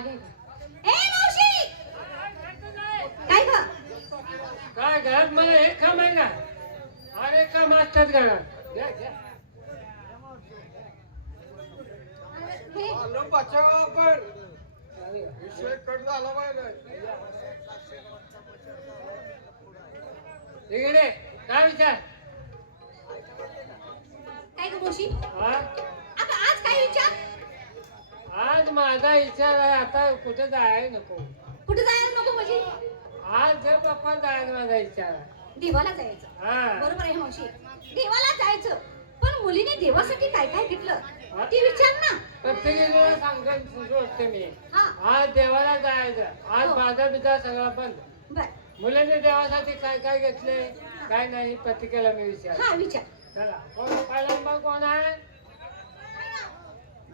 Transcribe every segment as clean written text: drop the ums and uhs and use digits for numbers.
घे ए मावशी काय ग काय घरात मला एक काम आहे का अरे काम असतात घरात घ्या घ्या हे आलो बचाव आपण विषय कट झाला पाहिजे इकडे काय विचार काय ग मावशी हा आता आज काय विचार आज माझा विचार आहे आता कुठे जायला नको कुठे जायला नको म्हणजे आज जर बाप्पा जायला माझा विचार आहे देवाला जायचं हा बरोबर आहे मावशी देवाला जायचं पण मुलीने देवासाठी काय काय घेतलं ते विचार ना प्रत्येकीला सांगत सुचवते मी हा आज देवाला जायचं आज हो. माझा बिजा सगळा बंद बर मुलांनी देवासाठी काय काय घेतले काय नाही प्रत्येकाला मी विचार हा विचार चला कोण पहिला नंबर कोण आहे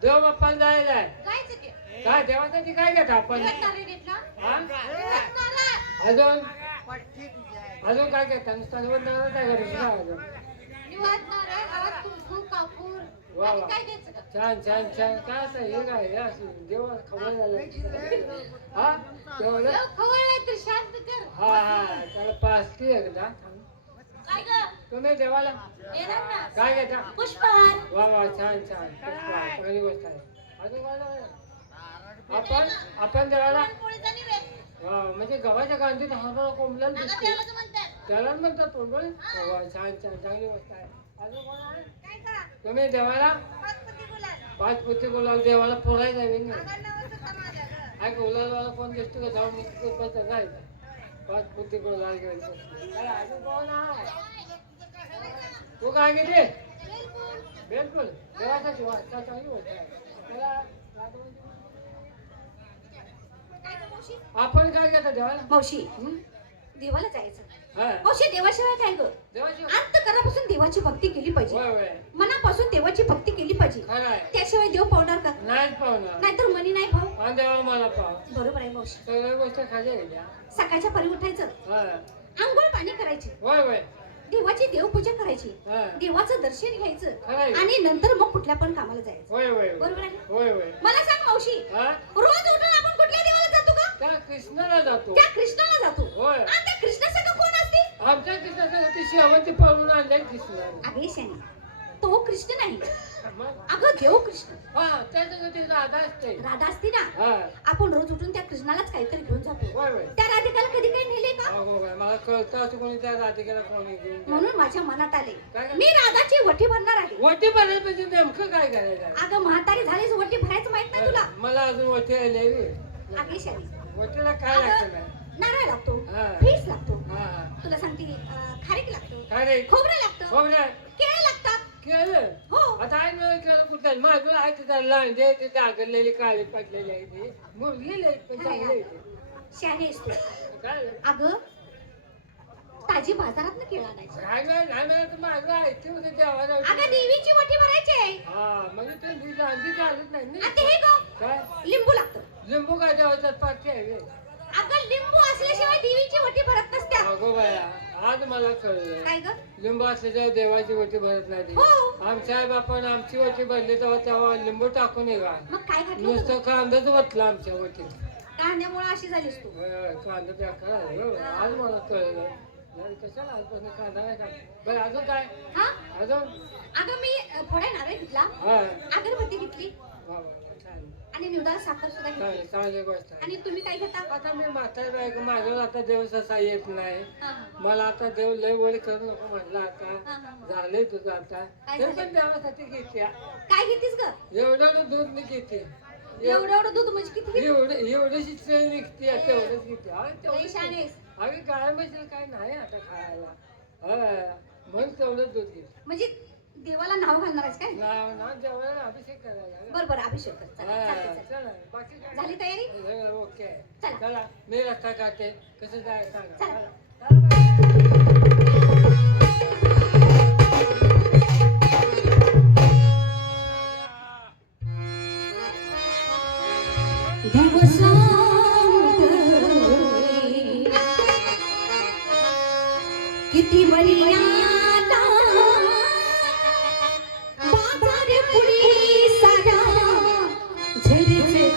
देव बाप्पाला जायला आहे जायचं ते काय देवासाठी काय घेता आपण नारळ घेतला हा? नारळ अजून अजून काय घेता नुसतं निवड नारळ काय घेता अजून निवात नारळ हळद कुंकू कापूर वा आणि वा काय घ्यायचं का? छान छान छान काय असं हे काय हे असं देवा खबर झालं हा तेवढं देव खवळलाय तर शांत कर हा हा त्याला पाचती एकदा काय ग तुम्ही देवाला येणार ना काय घेता पुष्पहार वा वा छान छान पुष्पा, चांगली गोष्ट आहे अजून काय लागलं? आपण देवाला पोळीचा निवेद वा म्हणजे गव्हाच्या कांदीत हरभरा कोंबलेला आता दिसते देवाचं म्हणतात त्याला म्हणतात पोंबळ वा छान छान चांगली गोष्ट आहे अजून कोण आहे काय का तुम्ही देवाला पाचपती गुलाल पाच पुती गुलाल देवाला पोरायला जावे ना आगार नावाचं समाज आहे गं. काय गुलालवाला कोण दिसतो का जाऊन बसत नाही पाच पुती गुलाल घेऊन बसतो. काय अजून कोण आहे तू काय घेते बिलकुल देवासाठी वाचता चांगली गोष्ट आहे त्याला काय गं मावशी? आपण काय घेता देवाला मावशी हं? देवाला जायचं हा मावशी देवाशिवाय काय ग देवाची अंतकरापासून देवाची भक्ती केली पाहिजे होय होय मनापासून देवाची भक्ती केली पाहिजे खरं आहे त्याशिवाय देव पावणार का नाहीच पाहुणार नाहीतर मनी नाही भाव हा देवा मला पाव बरोबर आहे मावशी सगळ्या गोष्टी खाल्या गेल्या सकाळच्या परी उठायचं हा आंघोळ पाणी करायची होय होय देवाची देवपूजा करायची हा देवाचं दर्शन घ्यायचं खरं आहे. आणि नंतर मग कुठल्या पण कामाला जायचं होय होय बरोबर आहे होय होय मला सांग मावशी हा रोज उठून आपण कुठल्या देवाला जातो का त्या कृष्णाला जातो त्या कृष्णाला जातो होय आणि त्या कृष्णासंग कोण असते आमच्या कृष्णासाठी शेवंती पळून आणले कृष्णाने अगे शाने तो कृष्ण नाही मग अगं देव कृष्ण हा त्याच्यासाठी राधा असते राधा असते ना हा आपण रोज उठून त्या कृष्णालाच काहीतरी घेऊन जातो होय होय त्या राधिकाला कधी काही नेले का हो काय मला कळतं असं कोणी त्या राधिकेला कोणी घेऊन जातं. म्हणून माझ्या मनात आले काय काय? मी राधाची वटी भरणार आहे वटी भरण्यापेक्षा नेमकं काय करायचं आहे? अगं म्हातारी झालीस वटी भरायचं माहित नाही तुला मला अजून वटी आली अगे शाने वटीला काय लागतं नाही नारळ लागतो हा. फीस लागतो हा हा तुला सांगते खारीक लागतो काय रे खोबरं लागतं खोबरं केळं लागतात केलं हो आता आहे ना केलं कुठं माझं आहे तिथं लांडे ते दागलेली काळी पडलेली आहे ते मुरलेले आहेत पण चांगले आहेत ते. शाने असतो काय अगं ताजी बाजारात केळं आणायची काय नाही नाही तर माझं आहे ते होते देवाला अगं देवीची वटी भरायची आहे हा म्हणजे ते लांडी चालत नाही ना. आता हे गं काय लिंबू लागतं लिंबू काय देवाच्यात पाठी आहे बे. अगं लिंबू असल्याशिवाय देवीची वटी भरत नसत्या अगो बाया आज मला कळलं काय ग लिंबू असल्याच्या देवाची वटी भरत नाही ती. हो आमच्या आई बापानं आमची वटी भरली तेव्हा तेव्हा लिंबू टाकून ये का मग काय घातलं होतं? नुसतं कांदाच बसला आमच्या वटीत कांद्यामुळे अशी झालीस तू कांदा बेकार आहे हो. आज मला कळलं नाही कशाला आजपासून कांदा नाही का बरं अजून काय हा अजून अगं मी फोडा नारळ घेतला हा अगरबत्ती घेतली वा वा छान आणि निवदाला साखर सुद्धा घेतली चांगली चांगली गोष्ट आहे आणि तुम्ही काय घेता आता मी म्हातारी बायको माझ्यावर आता देव ससा येत नाही हा, मला आता देव लय वळी करू नको म्हटलं हा, आता हा. झालंय तुझं आता काय तरी झालंय? पण देवासाठी घेते काय घेतीस ग एवढं दूध मी घेते एवढं एवढं दूध म्हणजे किती घेते? एवढीशी ट्रेन निघते तेवढंच घेते लय शहाणी आहेस. अरे गाय म्हशील काय नाही आता खायला म्हणून तेवढंच दूध घेते म्हणजे देवाला नाव घालणार आहेस काय ना जेवायला अभिषेक करायला बरं बरं अभिषेक कर चला, हा, चालतंय, चालतंय. चला बाकी काय झाली तयारी ओके चला. चला मी रस्ता काढते कसं जाय सांगा चला. चला. किती मर्यादा बाजार पुढे सारा झरझर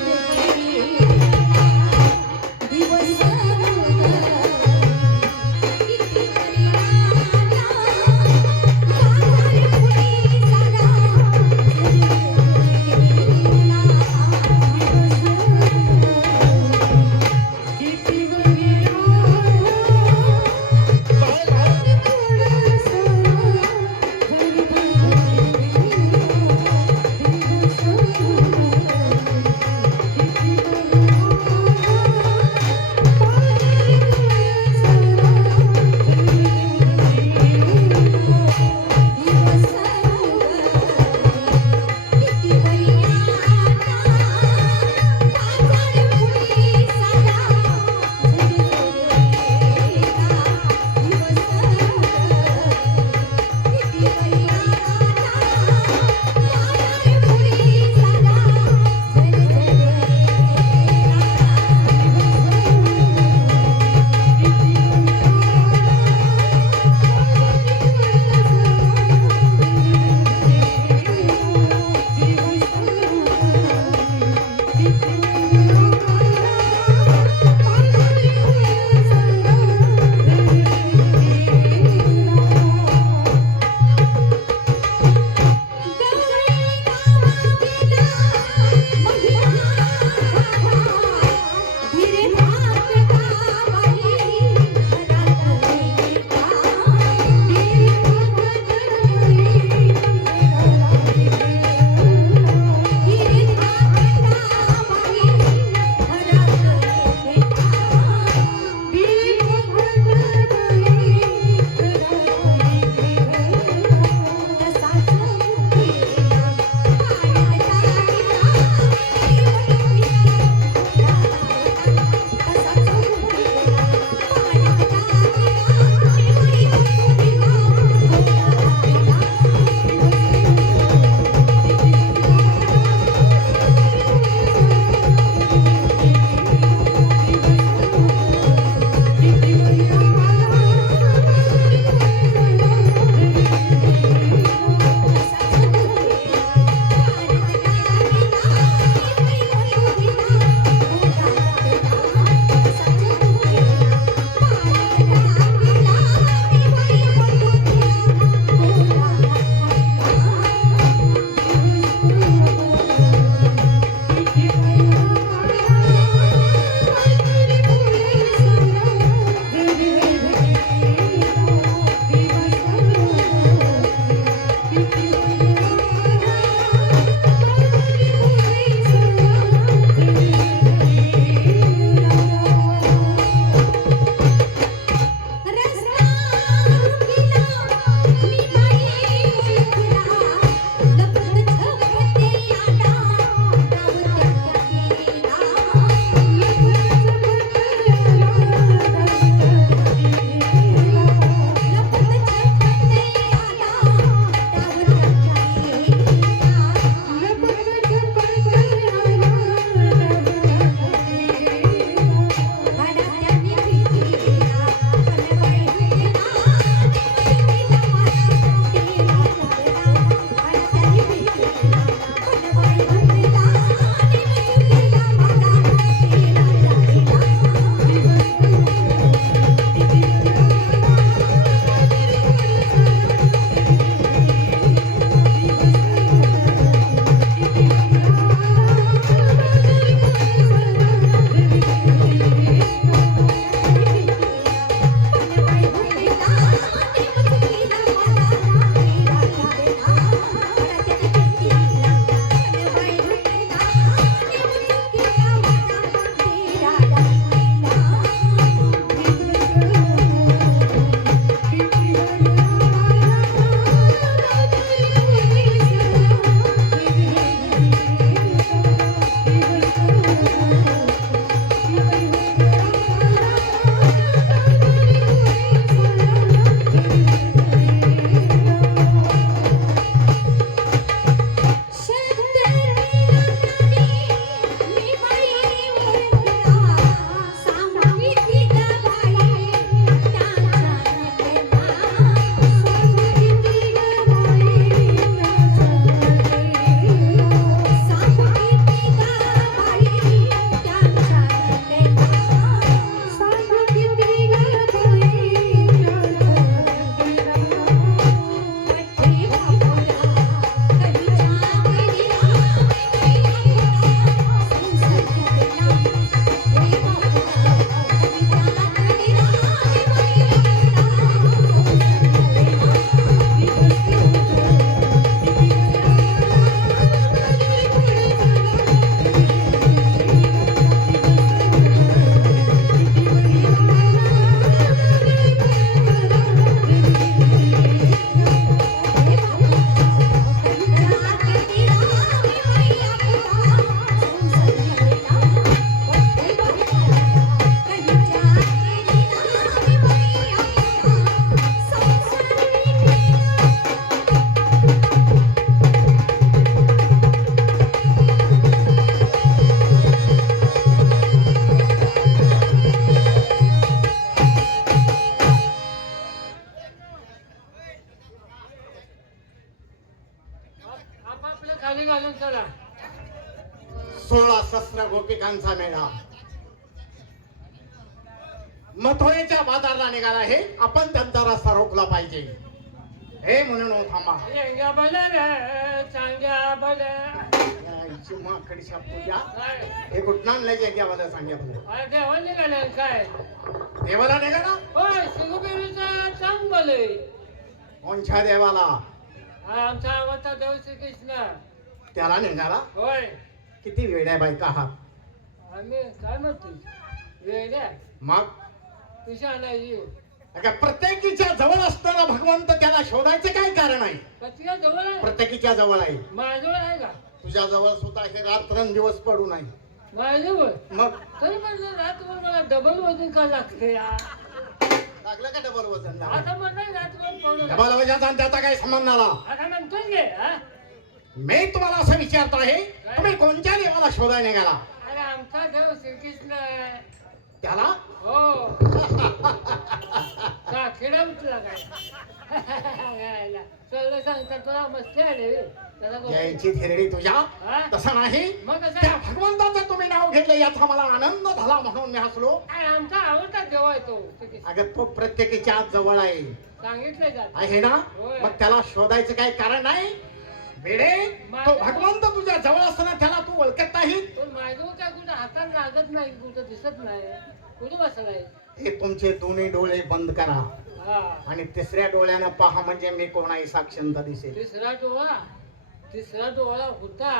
खाली घालून चला. 16 शस्त्र गोपिकांचा मेळा मथुरेच्या बाजारला निघाला आहे. आपण त्यांचा रस्ता रोखला पाहिजे. हे म्हणून हो थांबा. येंग्या भले रे चांग्या भले. याची माकडी शाप तुझ्या. काय हे कुठं आणलंय जे मला सांगा बरं. अरे देवा निघाले काय. देवाला निघाला. होय शिवबीरीचा चांग भले. कोणच्या देवाला. हा आमचा आवडता देव श्रीकृष्ण. त्याला निघाला. होय किती वेड्या बायका आहात. आम्ही काय म्हणतो वेड्या मग तुझ्या आणायची अगं प्रत्येकीच्या जवळ असताना भगवंत त्याला शोधायचे काय कारण आहे. पत्रिका जवळ आहे प्रत्येकीच्या जवळ आहे. माझ्याजवळ आहे का. तुझ्या जवळ सुद्धा हे रात्रंदिवस पडू नाही. माझ्याजवळ मग तरी म्हणलं रातभर मला डबल वजन का लागते यार. लागलं का डबल वजन. आता म्हणलं रातभर पडू नका. डबल वजन आणि त्याचा काही संबंध आला. आता म्हणतोय घे हा. मी तुम्हाला असं विचारतो आहे तुम्ही कोणत्या देवाला शोधायला निघाला. अरे आमचा देव श्रीकृष्ण आहे. त्याला हो का खेळा उठला काय. सगळं सांगता तुला मस्ती आली त्याला गोष्टी. यायची थेरडी तुझ्या. हा? तसं नाही. मग कसं त्या आहे? भगवंताचं तुम्ही नाव घेतलं याचा मला आनंद झाला म्हणून मी हसलो. अरे आमचा आवडता देव आहे तो श्रीकृष्ण. अगं तो प्रत्येकीच्या आत जवळ आहे. सांगितलं जात आहे ना. होय. मग त्याला शोधायचं काही कारण नाही. वेडे तो भगवंत तुझ्या जवळ असताना त्याला तू ओळखत नाही. पण माझं काय कुठं हातात लागत नाही कुठं दिसत नाही कुठं बसलाय. हे तुमचे दोन्ही डोळे बंद करा हा आणि तिसऱ्या डोळ्यानं पहा म्हणजे मी कोणाही साक्षांत दिसेल. तिसरा डोळा होता.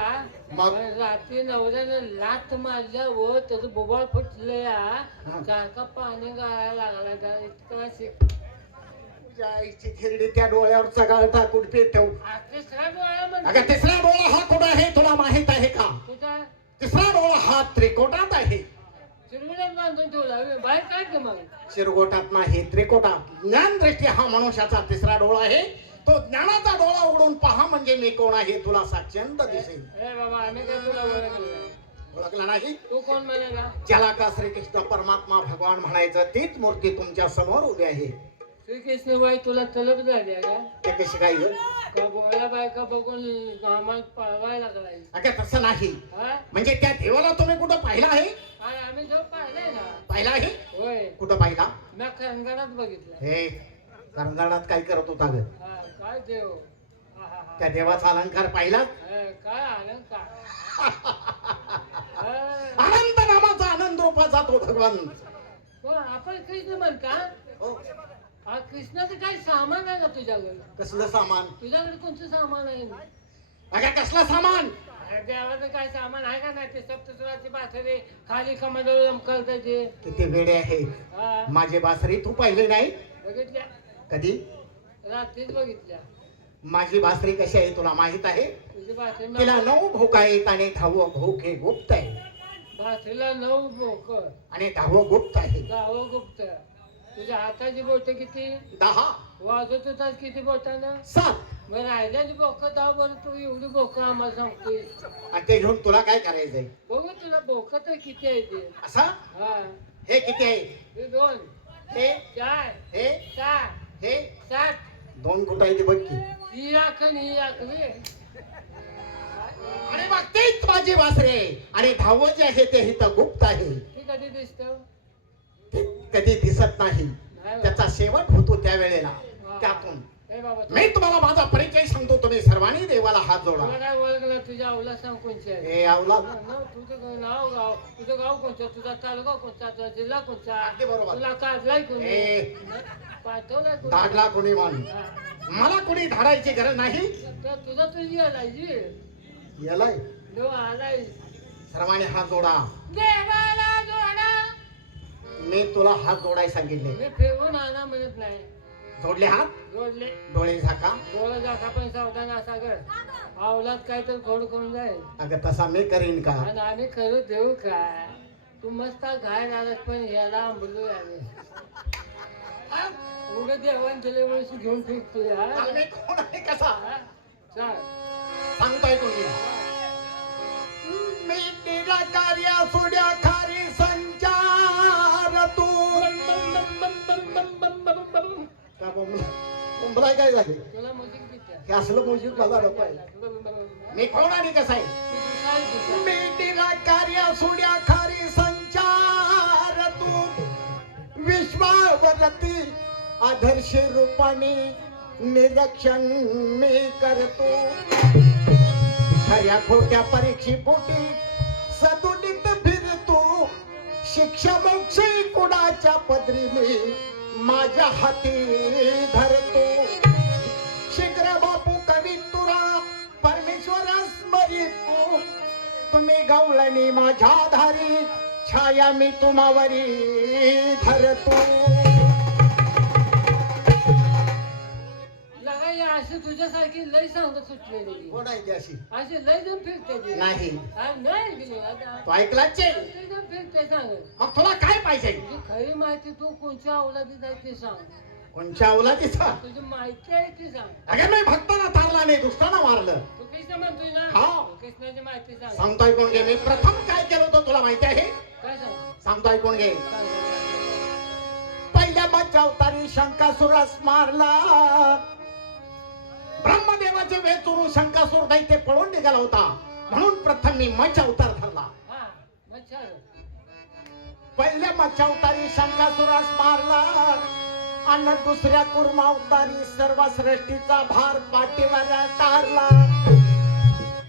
मग? पण रात्री नवऱ्यानं लाथ मारल्यावर त्याचं बोबाळ फुटले सारखा पाणी गाळायला लागला त्या इतका जायची थेरडी त्या डोळ्यावरचा गाळ टाकून पेटव. तिसरा डोळा अगं म्हणजे तिसरा डोळा हा कुठं आहे तुला माहित आहे का. तुझा तिसरा डोळा हा त्रिकोटात आहे. चिरमुड्यात बांधून ठेवला बाहेर काय की मग. चिरगोटात नाही त्रिकोटात. ज्ञान दृष्टी हा मनुष्याचा तिसरा डोळा आहे. तो ज्ञानाचा डोळा उघडून पहा म्हणजे मी कोण आहे तुला साक्षांत दिसेल. ए बाबा आम्ही काय तुला ओळखलं. ओळखला नाही. तू कोण म्हणाला. ज्याला का श्रीकृष्ण परमात्मा भगवान म्हणायचं तीच मूर्ती तुमच्या समोर उभी आहे. श्रीकृष्ण बाई तुला तलब झाली का. ते कशी काय ग? का बोळ्या बायका बघून आम्हाला पळवायला लागलाय. अगं तसं नाही. हा म्हणजे त्या देवाला तुम्ही कुठं पाहिला आहे. आणि आम्ही जो पाहिलाय ना. पाहिला आहे. होय कुठं पाहिला. मी खंगारात बघितलं. हे करंजाडात काय करत होता ग. हा काय देव. हा हा हा त्या देवाचा अलंकार पाहिला. काय आनंद काय. आनंद नामाचा आनंद रूपाचा तो भगवान. आपण कृष्ण म्हणता. हो. हा कृष्णाचं काय सामान आहे का तुझ्याकडे. कसलं सामान. तुझ्याकडे कोणतं सामान आहे. अगं कसलं सामान. अरे देवाचं काय सामान आहे का नाही. ते सप्तसुराची बासरी खाली कमजोर करतायचे. किती वेडे आहे. हा माझी बासरी तू पाहिली नाही. बघितल्या कधी. रात्रीच बघितल्या. माझी बासरी कशी आहे तुला माहित आहे. तुझी बासरी तिला 9 भोक आहेत आणि 10वं भोक हे गुप्त आहे. बासरीला 9 भोक आणि 10वं गुप्त आहे. 10 गुप्त. तुझ्या हाताची बोट किती. 10 वाजत होतात किती बोटानं. 7 मग राहिल्याची बोक 10 बरं तू एवढी बोक आम्हाला सांगतोय. आणि ते घेऊन तुला काय करायचंय. बघू तुला बोक तर किती आहे ते. असा. हा हे किती आहे. हे 2 हे 4 हे 6 हे 7 2 कुठं आहे ते बघ की. ही आखण ही आखणी. आणि मग तेच माझी बासरी आहे. आणि 10वं जे आहे ते इथं गुप्त आहे. ती कधी दिसत. ते कधी दिसत नाही. त्याचा शेवट होतो त्यावेळेला. त्यातून हे बाबा मी तुम्हाला माझा परिचय सांगतो. तुम्ही सर्वांनी देवाला हात जोडा. तुला काय ओळखलं. तुझ्या अवला सांग कोणची आहे. हे आवला. तुझं नाव गाव तुझं गाव कोणतं. तुझा तालुका कोणता. तुझा जिल्हा कोणता. अगदी बरोबर. तुला काढलाय कोणी. ए. पाठवलाय कोणी. धाडला कोणी मान. हा. मला कोणी धाडायची गरज नाही. तर तुझा तुझी आलायची. यालाय देव आलाय. सर्वांनी हात जोडा. देवाला जोडा. मी तुला हात जोडाय सांगितले. मी फिरवून आणा म्हणत नाही. जोडले हात. जोडले. डोळे झाका. डोळा जाता पण सावधान असा कर. आवलात काय तर घोड करून जाईल. अगं तसा मी करीन का. आणि आम्ही करू देऊ काय. तू मस्त घाय झालास पण याला आंबलो आम्ही. उगं देवान दिले वेळेस घेऊन फिरतो यार. काल मी कोण आहे कसा चाल सांगताय तुम्ही. मी निराकार्या सुड्या खारी संचार तू. का बोंबलाय काय झाले. तुला मुजिक देत्या. हे असलं म्युझिक मला नको आहे. मी कोण आणि कसं आहे? मी निराकार्य सोड्या खारी संचार तू विश्वावरती आदर्श रूपाने निरीक्षण मी करतो. खऱ्या खोट्या परीक्षेपोटी सदुनीत फिरतो. शिक्षा मोक्ष कुणाच्या पदरी मी माझ्या हाती धरतो. शीघ्र बापू कवी तुरा परमेश्वर स्मरितो. तुम्ही गवळणी माझ्या धारी छाया मी तुम्हावरी धरतो. अशी तुझ्यासारखी लय सांगत सुटलेली कोण आहे ती अशी? अशी लय जण फिरते ती. नाही नाही गेली आता तो ऐकलाच आहे. लय जण फिरते सांगत. मग तुला काय पाहिजे? तुझी खरी माहिती तू कोणच्या अवलादीत आहे ते सांग. कोणच्या अवलादीचा? तुझी माहिती आहे ती सांग. अगे मी भक्ताला तारला नाही दुष्टाला मारलं. तू कृष्ण म्हणतोय ना? हा. कृष्णाची माहिती सांग. सांगतो ऐकून घे. मी प्रथम काय केलं होतं तुला माहिती आहे? काय सांग? सांगतो ऐकून घे. सांग. पहिल्या मच्छावतारी शंकासुरास मारला. ब्रह्मदेवाचे वेचून शंकासुर दैत्य पळून निघाला होता म्हणून प्रथम मी मच्छ अवतार धरला. हा मच्छर. पहिल्या मच्छावतारी शंकासुरास मारला आणि दुसऱ्या कुर्मावतारी सर्व सृष्टीचा भार पाठीवर तारला.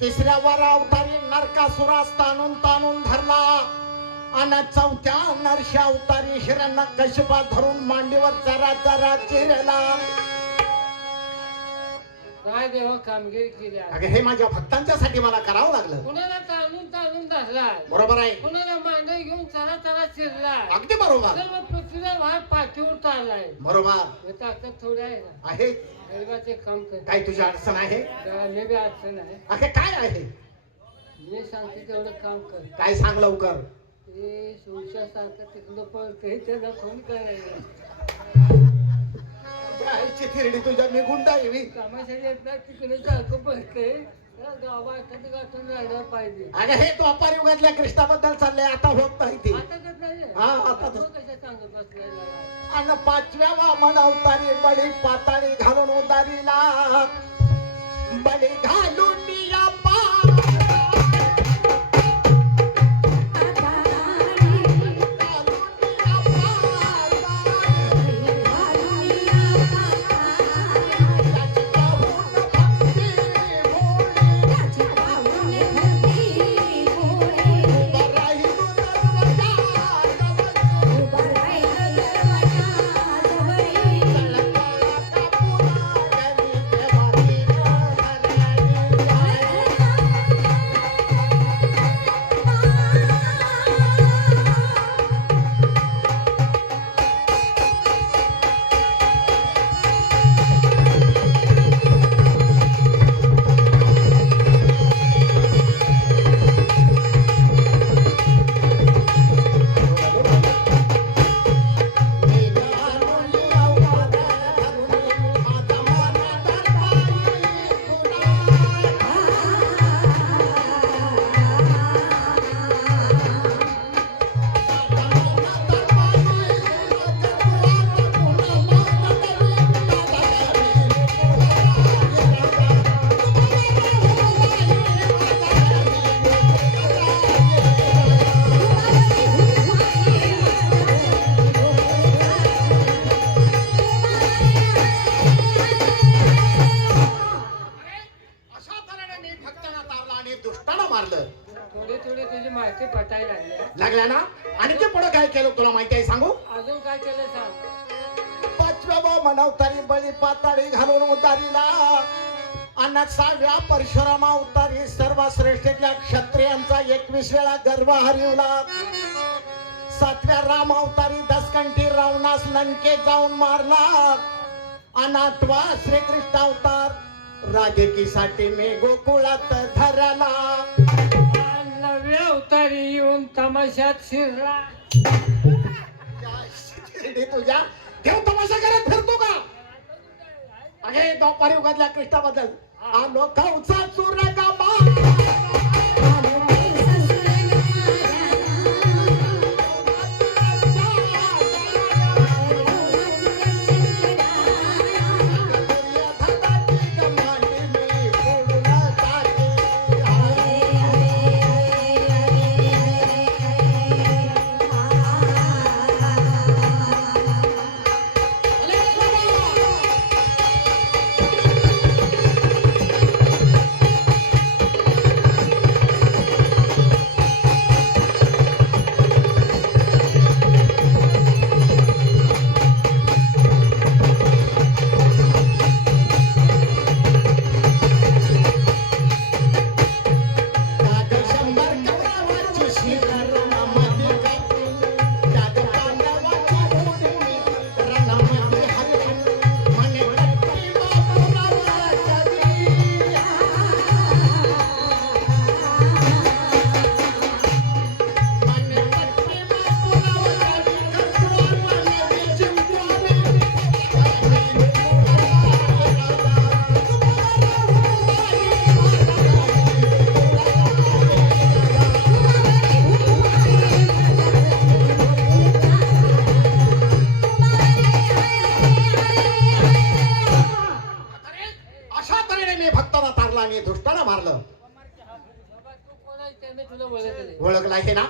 तिसऱ्या वरावतारी नरकासुरास ताणून ताणून धरला आणि चौथ्या नरशावतारी हिरण्यकशिपा धरून मांडीवर जरा जरा चिरला. काय देवा कामगिरी केली आहे. अगं हे माझ्या भक्तांच्यासाठी मला करावं लागलं. कुणाला ताणून ताणून धरलाय. बरोबर आहे. कुणाला मांडे घेऊन चला चला चिरलाय. अगदी बरोबर. सर्व पृथ्वीला भार पाठीवर तारलाय. बरोबर हे ताकद थोडी आहे ना. आहे. गरीबाचे काम कर. काय तुझी अडचण आहे? मी बी अडचण आहे. अगे काय आहे? मी सांगते तेवढं काम कर. काय सांग लवकर. ते सुशासारखं तिकडं पळते त्याला फोन करायला. आईची थिरडी तुझ्या मी गुंडा येवी. कामासाठी येत नाही तिकडे सारखं पळते. गावात गाठून जायला पाहिजे. अगं हे तो अपार युगातल्या कृष्णाबद्दल चाललंय. आता होत नाही ते. आता कसं नाही. हा आता तो कशा सांगत बसलेला. आणि पाचव्या वामन अवतारी बळी पाताळी घालून उदारीला. बळी घालून या माहिती पटायला लागला ना. आणि ते पुढे काय केलं तुला माहिती आहे सांगू? अजून काय केलं सांग. पाचव्या मनवतारी बळी पाताळी घालून उतारीला. आणि 6व्या परशुराम अवतारी सर्व श्रेष्ठीतल्या क्षत्रियांचा 21 वेळा गर्भ हरवला. 7व्या राम अवतारी दसकंठी रावणास लंकेत जाऊन मारला. आणि 8वा श्रीकृष्ण अवतार राधिकेसाठी मी गोकुळात धरला. 9व्या अवतारी येऊन तमाशात शिरला. तुझ्या देव तमाशा करत फिरतो का? अगे द्वापार युगातल्या कृष्णाबद्दल आलो कवचा चुरगाबा. मारला आणि दुष्टाला मारलं. बाबा, तू कोण आहे त्याने तुला ओळखले. ओळखला आहे ना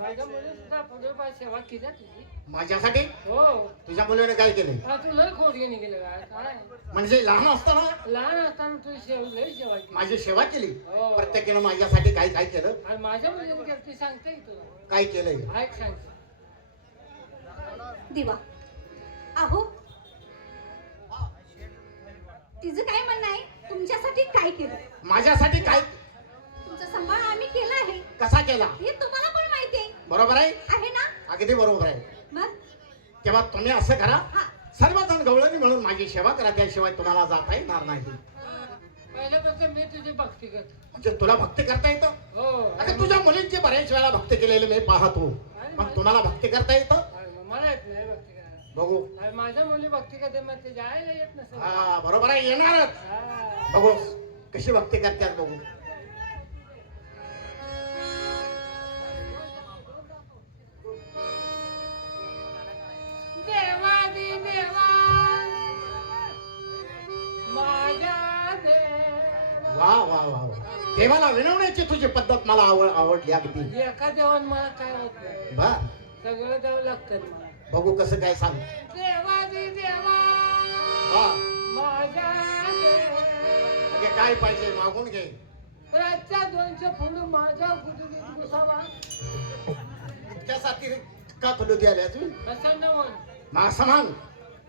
माझ्या मुली सुद्धा पुढे सेवा केली तुझी. माझ्यासाठी? हो. तुझ्या मुलीने काय केले? तू लय खोडगे निघेले काय म्हणजे लहान असताना लहान असताना तू लय सेवा केली. माझी सेवा केली. हो. प्रत्येकानं माझ्यासाठी काय काय केलं? आणि माझ्या मुलीने केलं ते सांगते की तुला. काय केलंय? ऐक सांगते. दिवा अहो तिचं काय म्हणणं आहे तुमच्यासाठी काय केलं माझ्यासाठी काय? तुमचा सांभाळ आम्ही केला आहे कसा केला? हे तुम्हाला पण माहिती आहे बरोबर आहे? आहे ना अगदी बरोबर आहे. मग तेव्हा तुम्ही असं करा, हा सर्वजण गवळणी म्हणून माझी सेवा करा, त्याशिवाय तुम्हाला जाता येणार नाही. पहिल्यापासून मी तुझी भक्ती करतो. म्हणजे तुला भक्ती करता येतं? हो. आता तुझ्या मुलींची बऱ्याच वेळा भक्ती केलेली मी पाहतो. मग तुम्हाला भक्ती करता येतं? मला येत नाही भक्ती करायला. बघू. आणि माझ्या मुली भक्ती करते मग ते जायला येत नसेल. हा बरोबर आहे, येणारच. हा. बघू कशी भक्ती करतात बघू. देवादी देवा माझ्या देवा. वा वा वा वा. देवाला विनवण्याची तुझी पद्धत मला आवडली अगदी. एका देवान मला काय होत नाही. बर सगळं द्यावं लागतं मला. बघू कसं काय सांग. देवादी देवा हा माझ्या देवा. म्हणजे काय पाहिजे मागून घे. रातच्या 200 फूट माझ्या गुडघ्यात घुसावा. त्यासाठी का फुलुती आल्या तुम्ही? असं नव्हं. मग समान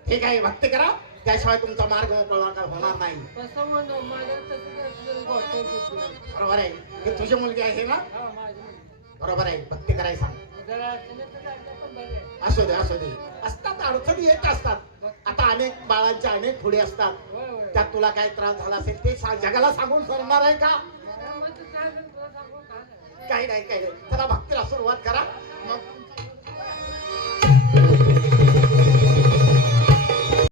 ठीक आहे, भक्ती करा, त्याशिवाय तुमचा मार्ग मोकळा होणार नाही. तसं म्हणून माझ्या तसं काय तुझं गोष्ट होती. बरोबर आहे. ही तुझी मुलगी आहे ना? हा, माझी मुलगी. बरोबर आहे, भक्ती करायला सांग. जरा अडचणीत तर जायचं पण बरं आहे. असू दे असू दे. असतात अडचणी येत असतात. आता अनेक बाळांच्या अनेक खुडी असतात. होय, होय. त्यात तुला काय त्रास झाला असेल ते जगाला सांगून सरणार आहे का? मला मग तू काय झालं तुला सांगू का? काही नाही काही नाही. चला भक्तीला सुरुवात करा, मग